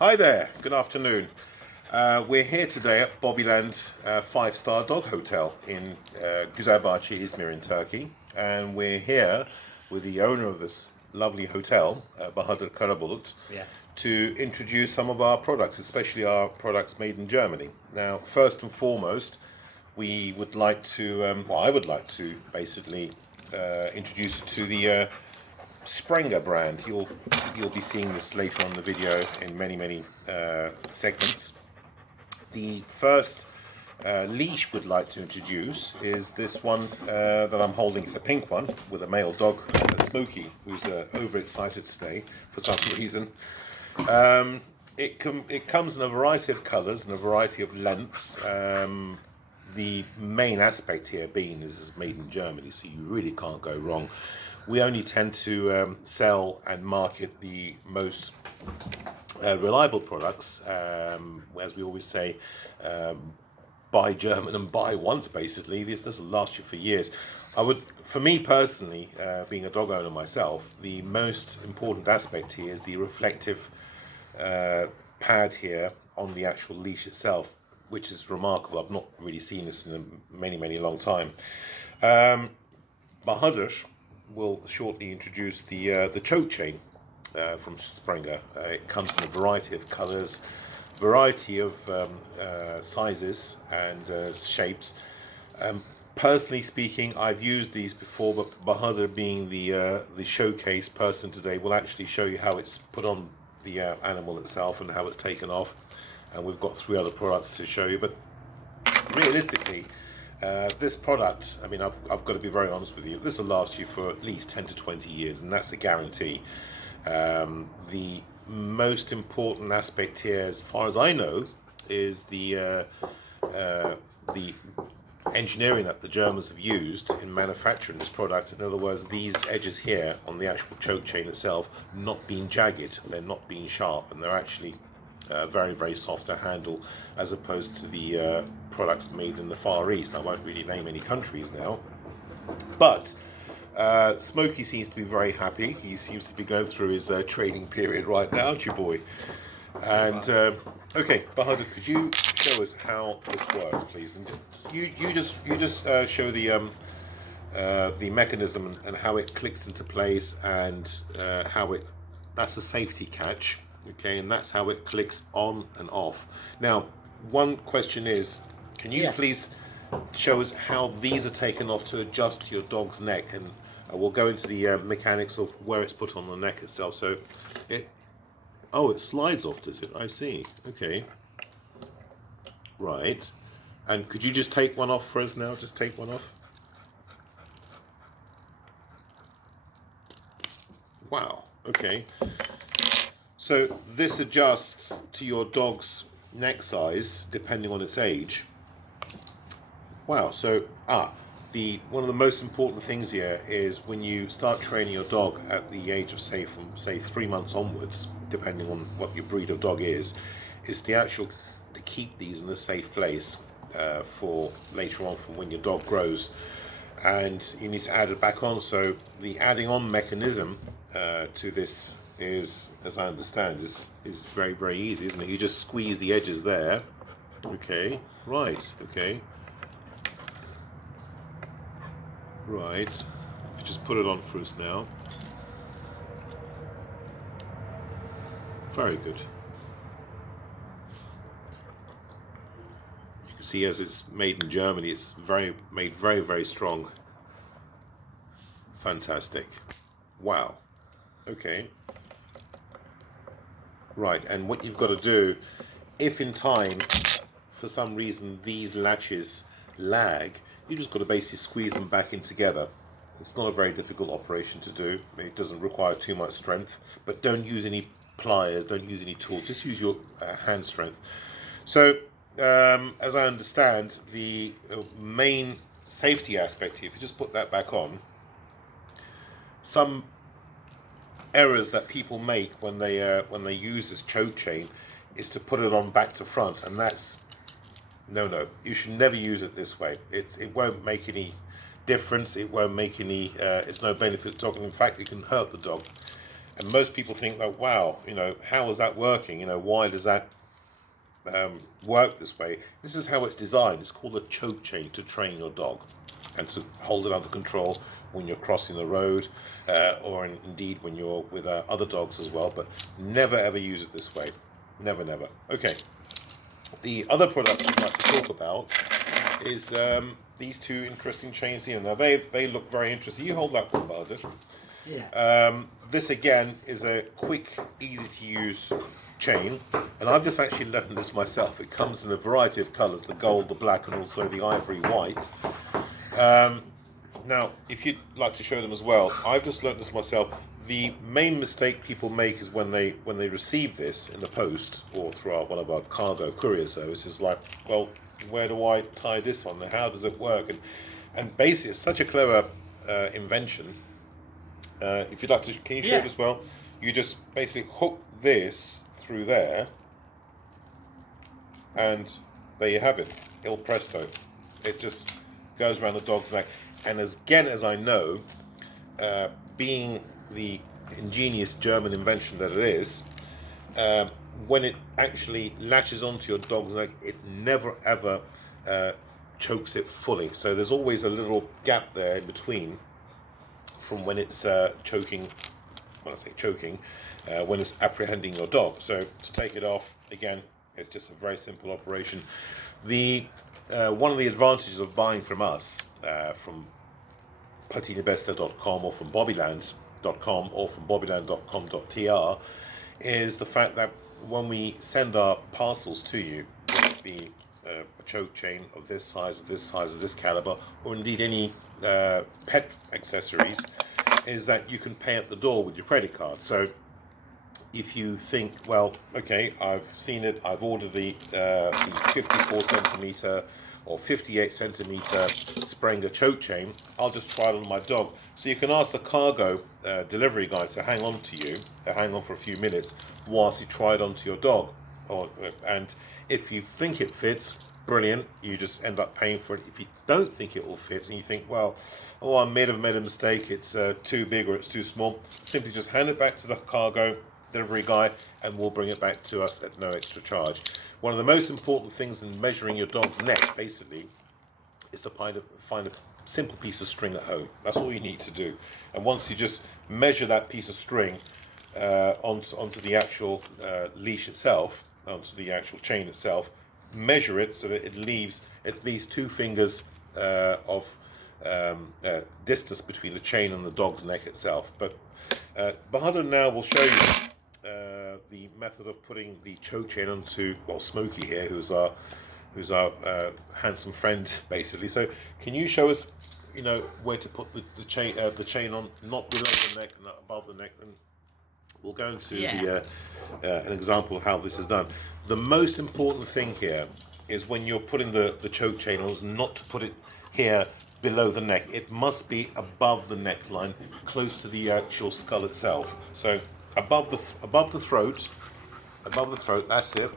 Hi there, good afternoon. We're here today at Bobbyland 5-star Dog Hotel in Güzelbahçe, Izmir in Turkey. And we're here with the owner of this lovely hotel, Bahadır Karabulut, Yeah. to introduce some of our products, especially our products made in Germany. Now, first and foremost, we would like to, I would like to basically introduce you to the Sprenger brand. You'll be seeing this later on in the video in many segments. The first leash we'd like to introduce is this one that I'm holding. It's a pink one with a male dog, Smokey, who's overexcited today for some reason. It comes in a variety of colours and a variety of lengths. The main aspect here being is it's made in Germany, so you really can't go wrong. We only tend to sell and market the most reliable products, as we always say, buy German and buy once. Basically, this doesn't last you for years. For me personally, being a dog owner myself, the most important aspect here is the reflective pad here on the actual leash itself, which is remarkable. I've not really seen this in a many long time. Bahadır will shortly introduce the choke chain from Sprenger. It comes in a variety of colours, variety of sizes and shapes. Personally speaking, I've used these before, but Bahadır, being the showcase person today, will actually show you how it's put on the animal itself and how it's taken off. And we've got 3 other products to show you. But realistically, this product, I mean, I've got to be very honest with you, this will last you for at least 10 to 20 years, and that's a guarantee. The most important aspect here, as far as I know, is the engineering that the Germans have used in manufacturing this product. In other words, these edges here on the actual choke chain itself not being jagged, they're not being sharp, and they're actually very soft to handle, as opposed to the products made in the Far East. I won't really name any countries now, but Smokey seems to be very happy. He seems to be going through his training period right now, aren't you, boy? And okay, Bahadır, could you show us how this works, please? And you just show the mechanism and how it clicks into place, and that's a safety catch. Okay, and that's how it clicks on and off. Now, one question is, can you please show us how these are taken off to adjust to your dog's neck? And we'll go into the mechanics of where it's put on the neck itself. So it slides off, does it? I see. Okay. Right. And could you just take one off for us now? Just take one off. Wow. Okay. So this adjusts to your dog's neck size depending on its age. Wow. So one of the most important things here is when you start training your dog at the age of say 3 months onwards, depending on what your breed of dog is to keep these in a safe place for later on, from when your dog grows, and you need to add it back on. So the adding on mechanism to this is, as I understand, is very easy, isn't it? You just squeeze the edges there. Okay, right, okay. Right, just put it on for us now. Very good. You can see, as it's made in Germany, it's made very strong. Fantastic. Wow. Okay. Right, and what you've got to do, if in time, for some reason, these latches lag, you just got to basically squeeze them back in together. It's not a very difficult operation to do. It doesn't require too much strength, but don't use any pliers, don't use any tools, just use your hand strength. So, as I understand, the main safety aspect here, if you just put that back on, some errors that people make when they use this choke chain is to put it on back to front, and that's no. You should never use it this way. It won't make any difference. It won't make any. It's no benefit to dog. In fact, it can hurt the dog. And most people think that, wow, you know, how is that working? You know, why does that work this way? This is how it's designed. It's called a choke chain to train your dog and to hold it under control when you're crossing the road, or indeed when you're with other dogs as well. But never ever use it this way. Never, never. Okay. The other product I'd like to talk about is these two interesting chains here. Now they look very interesting. You hold that one, Baldur. Yeah. This again is a quick, easy to use chain, and I've just actually learned this myself. It comes in a variety of colours: the gold, the black, and also the ivory white. Now, if you'd like to show them as well, I've just learnt this myself. The main mistake people make is when they receive this in the post or through one of our cargo courier services, like, well, where do I tie this on? How does it work? And basically, it's such a clever invention. If you'd like to, can you show it as well? You just basically hook this through there, and there you have it. Il presto. It just goes around the dog's neck. And as I know, being the ingenious German invention that it is, when it actually latches onto your dog's neck, it never ever chokes it fully. So there's always a little gap there in between from when it's choking, when I say choking, when it's apprehending your dog. So to take it off, again, it's just a very simple operation. One of the advantages of buying from us, from patinabesta.com or from bobbyland.com or from bobbyland.com.tr, is the fact that when we send our parcels to you, whether it be a choke chain of this size, of this caliber, or indeed any pet accessories, is that you can pay at the door with your credit card. So if you think, well, okay, I've seen it, I've ordered the 54 centimeter or 58 centimeter Sprenger choke chain, I'll just try it on my dog. So you can ask the cargo delivery guy to hang on to you, hang on for a few minutes whilst you try it onto your dog. And if you think it fits, brilliant, you just end up paying for it. If you don't think it will fit and you think, well, I may have made a mistake, it's too big or it's too small, simply just hand it back to the cargo delivery guy and we'll bring it back to us at no extra charge. One of the most important things in measuring your dog's neck, basically, is to find a simple piece of string at home. That's all you need to do. And once you just measure that piece of string onto the actual leash itself, onto the actual chain itself, measure it so that it leaves at least 2 fingers of distance between the chain and the dog's neck itself. But Bahadur now will show you the method of putting the choke chain onto, well, Smokey here, who's our handsome friend, basically. So can you show us, you know, where to put the chain on, not below the neck, not above the neck, and we'll go into an example of how this is done. The most important thing here is when you're putting the choke chain on, is not to put it here below the neck. It must be above the neckline, close to the actual skull itself. So above the throat, that's it.